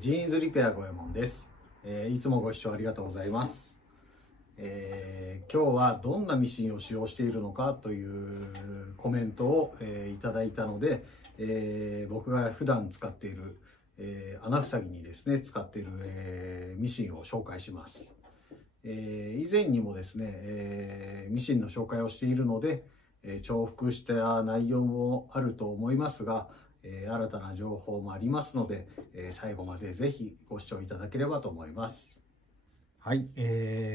ジーンズリペアゴエモンです。いつもご視聴ありがとうございます。今日はどんなミシンを使用しているのかというコメントを、いただいたので、僕が普段使っている、穴ふさぎにですね使っている、ミシンを紹介します。以前にもですね、ミシンの紹介をしているので、重複した内容もあると思いますが、新たな情報もありますので、最後までぜひご視聴いただければと思います。はい、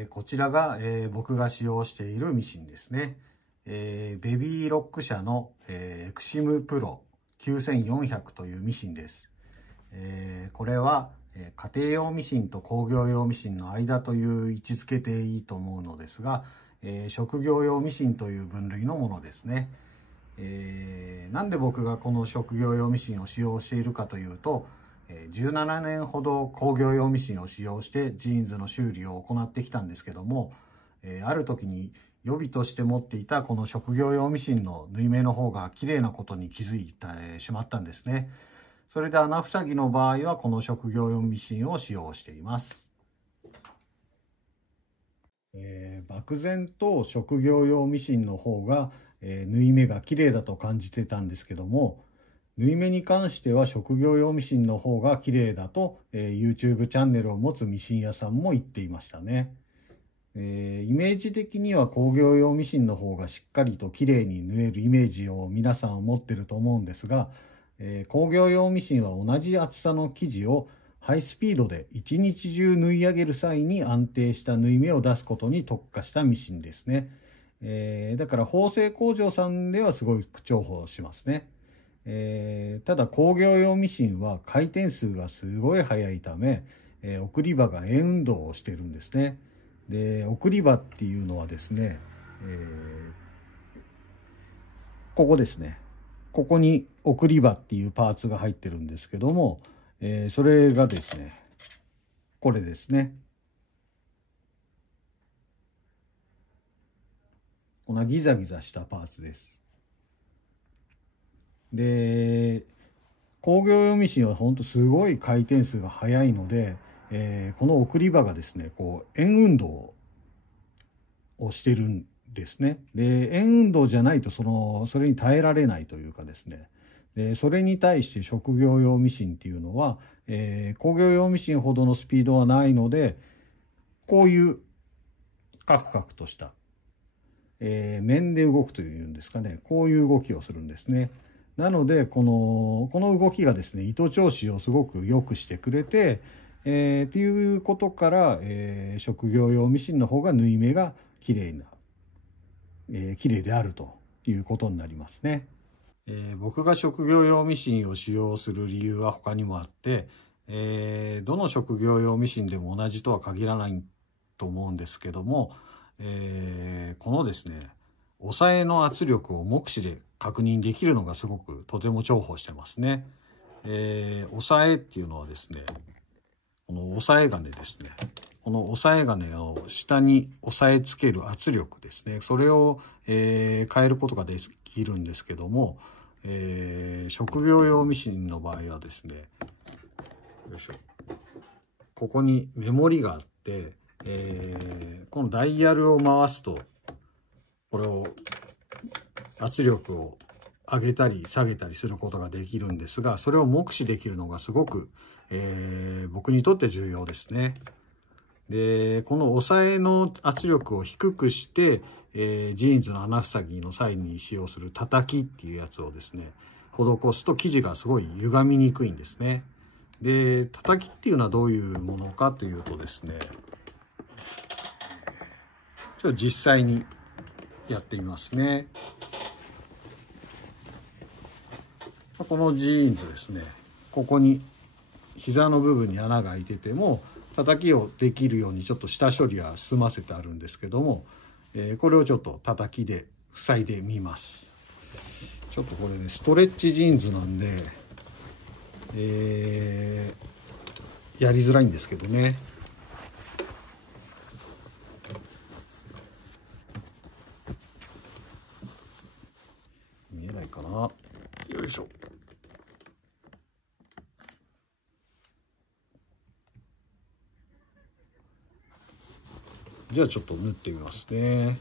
こちらが、僕が使用しているミシンですね。ベビーロック社の、エクシムプロ9400というミシンです。これは家庭用ミシンと工業用ミシンの間という位置づけでいいと思うのですが、職業用ミシンという分類のものですね。なんで僕がこの職業用ミシンを使用しているかというと、17年ほど工業用ミシンを使用してジーンズの修理を行ってきたんですけども、ある時に予備として持っていたこの職業用ミシンの縫い目の方が綺麗なことに気づいてしまったんですね。それで穴ふさぎの場合はこの職業用ミシンを使用しています。漠然と職業用ミシンの方が、縫い目が綺麗だと感じてたんですけども、縫い目に関しては職業用ミシンの方が綺麗だと、YouTube チャンネルを持つミシン屋さんも言っていましたね。イメージ的には工業用ミシンの方がしっかりと綺麗に縫えるイメージを皆さんは持ってると思うんですが、工業用ミシンは同じ厚さの生地をハイスピードで一日中縫い上げる際に安定した縫い目を出すことに特化したミシンですね。だから縫製工場さんではすごい重宝しますね。ただ工業用ミシンは回転数がすごい速いため、送り刃が円運動をしてるんですね。で、送り刃っていうのはですね、ここですね。ここに送り刃っていうパーツが入ってるんですけども、それがですね、これですね。このギザギザしたパーツです。で、工業用ミシンは本当すごい回転数が速いので、この送り刃がですね、こう円運動をしてるんですね。で、円運動じゃないとそれに耐えられないというかですね。で、それに対して職業用ミシンっていうのは、工業用ミシンほどのスピードはないので、こういうカクカクとした、面で動くというんですかね、こういう動きをするんですね。なので、この動きがですね、糸調子をすごく良くしてくれて、っていうことから、職業用ミシンの方が縫い目が綺麗であるということになりますね。僕が職業用ミシンを使用する理由は他にもあって、どの職業用ミシンでも同じとは限らないと思うんですけども、このですね、押さえの圧力を目視で確認できるのがすごくとても重宝してますね。押さえっていうのはですね、この押さえ金ですね。この押さえ金を下に押さえつける圧力ですね。それを、変えることができるんですけども、職業用ミシンの場合はですね、よいしょ。ここにメモリがあって、このダイヤルを回すと、これを圧力を上げたり下げたりすることができるんですが、それを目視できるのがすごく、僕にとって重要ですね。で、この押さえの圧力を低くして、ジーンズの穴ふさぎの際に使用する叩きっていうやつをですね、施すと生地がすごい歪みにくいんですね。で、叩きっていうのはどういうものかというとですね、ちょっと実際にやってみますね。このジーンズですね、ここに膝の部分に穴が開いてても、叩きをできるようにちょっと下処理は済ませてあるんですけども、これをちょっと叩きで塞いでみます。ちょっとこれね、ストレッチジーンズなんで、やりづらいんですけどね。見えないかな。よいしょ。じゃあちょっと縫ってみますね。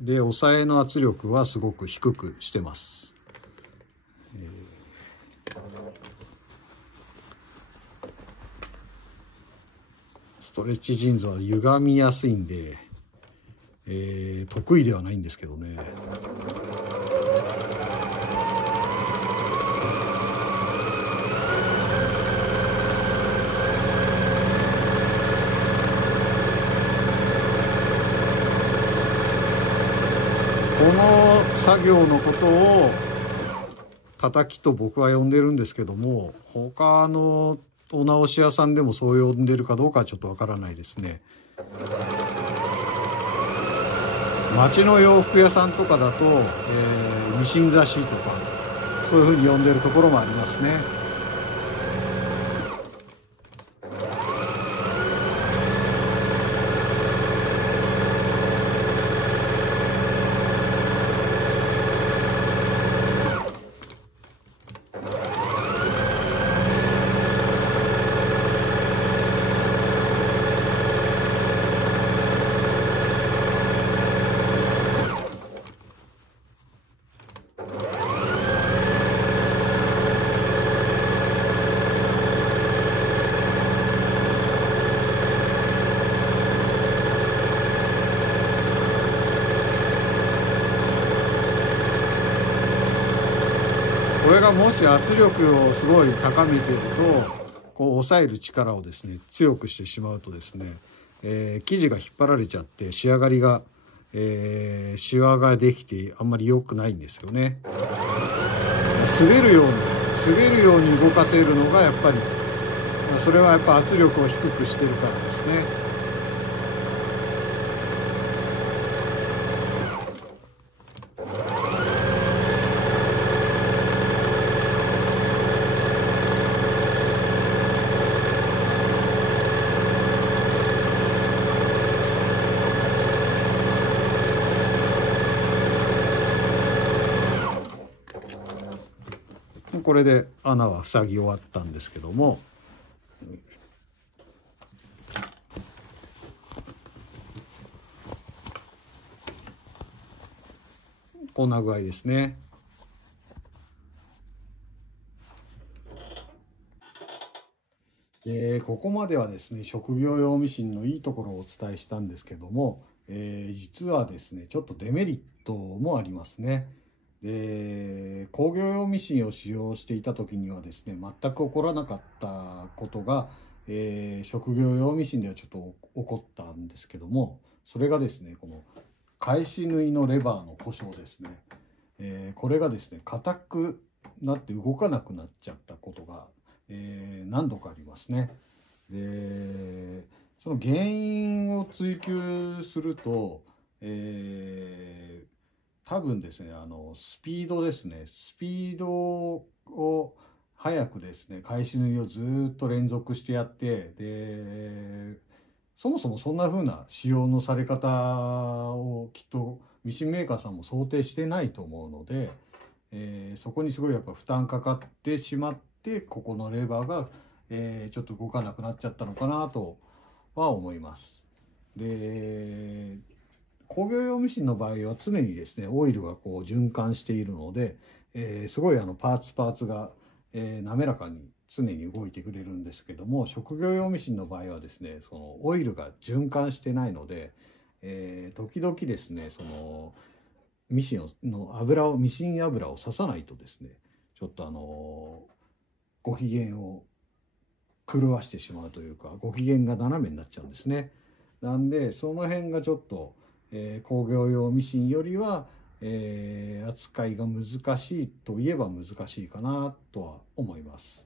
で、押さえの圧力はすごく低くしてます。ストレッチジーンズは歪みやすいんで、得意ではないんですけどね。この作業のことを叩きと僕は呼んでるんですけども、他のお直し屋さんでもそう呼んでるかどうかはちょっとわからないですね。街の洋服屋さんとかだと、ミシン刺しとかそういうふうに呼んでるところもありますね。これがもし圧力をすごい高めていると、こう押さえる力をですね強くしてしまうとですね、生地が引っ張られちゃって仕上がりが、シワができてあんまり良くないんですよね。滑るように動かせるのがやっぱり、それはやっぱ圧力を低くしてるからですね。これで穴は塞ぎ終わったんですけども、こんな具合ですね。ここまではですね職業用ミシンのいいところをお伝えしたんですけども、実はですねちょっとデメリットもありますね。で、工業用ミシンを使用していた時にはですね全く起こらなかったことが、職業用ミシンではちょっと起こったんですけども、それがですねこの返し縫いのレバーの故障ですね。これがですね硬くなって動かなくなっちゃったことが、何度かありますね。で、その原因を追求すると、多分ですねスピードですね、スピードを早くですね返し縫いをずっと連続してやって、でそもそもそんな風な使用のされ方をきっとミシンメーカーさんも想定してないと思うので、そこにすごいやっぱ負担かかってしまって、ここのレバーが、ちょっと動かなくなっちゃったのかなとは思います。で、工業用ミシンの場合は常にですねオイルがこう循環しているので、すごいパーツが、滑らかに常に動いてくれるんですけども、職業用ミシンの場合はですねそのオイルが循環してないので、時々ですねそのミシン油を刺さないとですねちょっとご機嫌を狂わしてしまうというか、ご機嫌が斜めになっちゃうんですね。なんでその辺がちょっと、工業用ミシンよりは、扱いが難しいといえば難しいかなとは思います。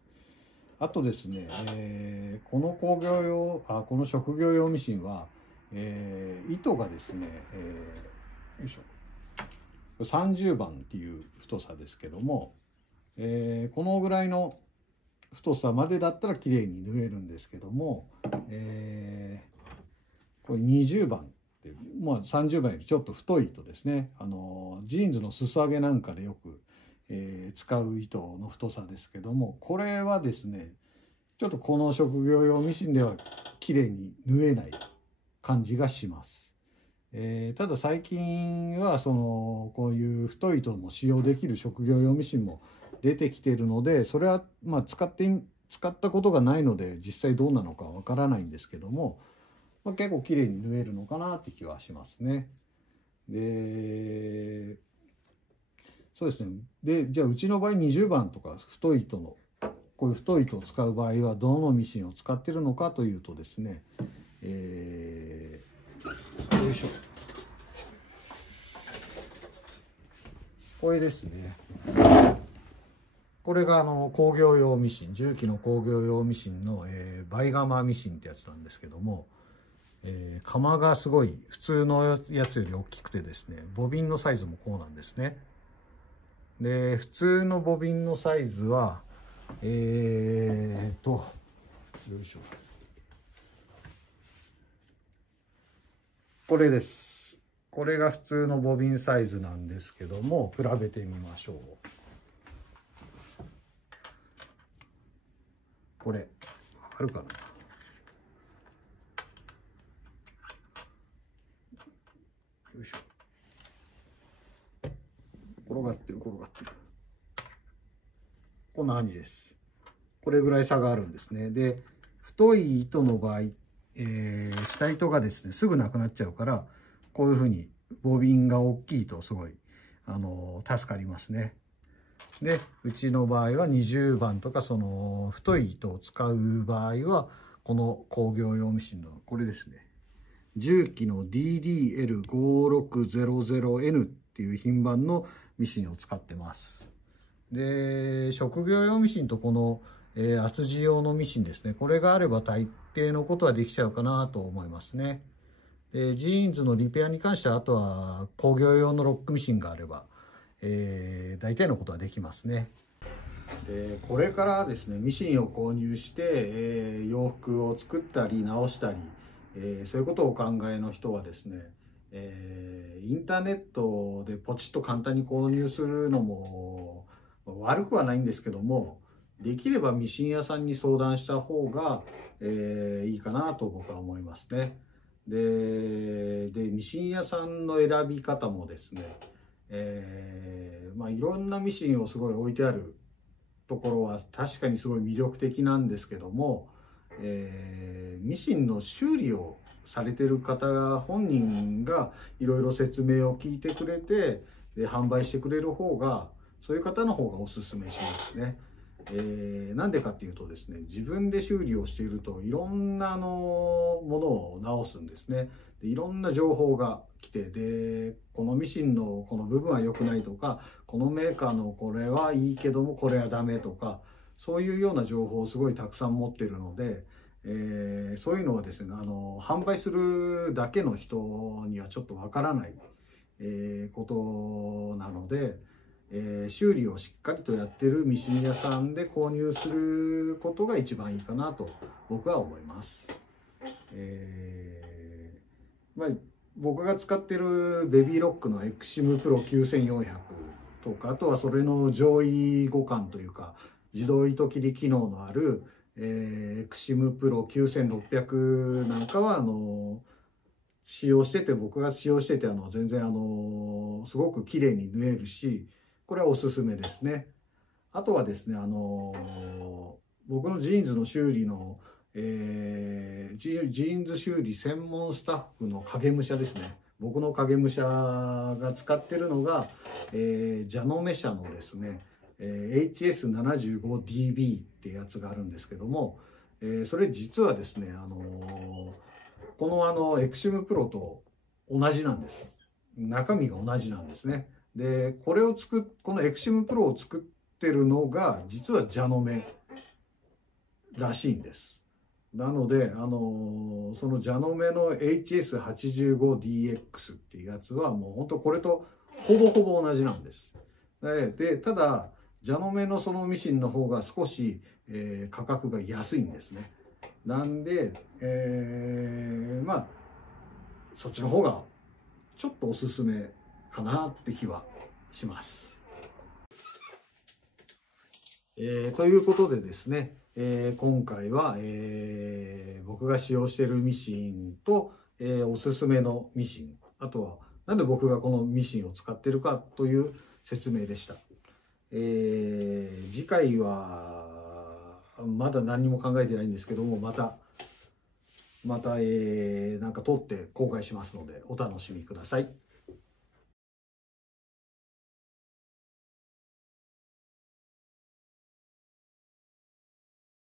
あとですね、この職業用ミシンは、糸がですね、よいしょ、30番っていう太さですけども、このぐらいの太さまでだったら綺麗に縫えるんですけども、これ20番って、30番よりちょっと太い糸ですね。ジーンズの裾上げなんかでよく、使う糸の太さですけども、これはですねちょっとこの職業用ミシンでは綺麗に縫えない感じがします。ただ最近はこういう太い糸も使用できる職業用ミシンも出てきているので、それは使ったことがないので実際どうなのかわからないんですけども、結構綺麗に縫えるのかなって気はしますね。で、そうですね。で、じゃあうちの場合20番とか太い糸のこういう太い糸を使う場合はどのミシンを使っているのかというとですね、よいしょ。これですね。これが工業用ミシン、重機の工業用ミシンの、バイガマミシンってやつなんですけども、釜がすごい普通のやつより大きくてですね、ボビンのサイズもこうなんですね。で、普通のボビンのサイズはよいしょ、これです。これが普通のボビンサイズなんですけども、比べてみましょう。これわかるかな。よいしょ。転がってる。こんな感じです。これぐらい差があるんですね。で、太い糸の場合、下糸がですね、すぐなくなっちゃうから、こういうふうにボビンが大きいとすごい、助かりますね。で、うちの場合は20番とか太い糸を使う場合は、この工業用ミシンのこれですね。重機の DDL5600N っていう品番のミシンを使ってます。で、職業用ミシンとこの、厚地用のミシンですね。これがあれば大抵のことはできちゃうかなと思いますね。で、ジーンズのリペアに関しては、あとは工業用のロックミシンがあれば、大体のことはできますね。で、これからですね、ミシンを購入して、洋服を作ったり直したり、そういうことをお考えの人はですね、インターネットでポチッと簡単に購入するのも悪くはないんですけども、できればミシン屋さんに相談した方が、いいかなと僕は思いますね。で、ミシン屋さんの選び方もですね、いろんなミシンをすごい置いてあるところは確かにすごい魅力的なんですけども、ミシンの修理をされてる方が本人がいろいろ説明を聞いてくれて販売してくれる方が、そういう方の方がおすすめしますね。なんでかっていうとですね、自分で修理をしているといろんなものを直すんですね。で、いろんな情報が来て、で、このミシンのこの部分は良くないとか、このメーカーのこれはいいけどもこれはダメとか、そういうような情報をすごいたくさん持っているので、そういうのはですね、販売するだけの人にはちょっとわからない、ことなので、修理をしっかりとやってるミシン屋さんで購入することが一番いいかなと僕は思います。僕が使ってるベビーロックのエクシムプロ9400とか、あとはそれの上位互換というか自動糸切り機能のある、エクシムプロ9600なんかは使用してて、僕が使用してて全然すごく綺麗に縫えるし、これはおすすめですね。あとはですね、僕のジーンズの修理の、ジーンズ修理専門スタッフの影武者ですね。僕の影武者が使ってるのが、ジャノメ社のですね、HS75DB ってやつがあるんですけども、それ実はですね、このエクシムプロと同じなんです。中身が同じなんですね。で、このエクシムプロを作ってるのが実はジャノメらしいんです。なので、そのジャノメの HS85DX っていうやつはもう本当これとほぼほぼ同じなんです。で、ただ、ジャノメのそのミシンの方が少し、価格が安いんですね。なんで、そっちの方がちょっとおすすめかなって気はします。ということでですね、今回は、僕が使用しているミシンと、おすすめのミシン、あとはなんで僕がこのミシンを使っているかという説明でした。次回はまだ何も考えてないんですけども、またなんか撮って公開しますのでお楽しみください。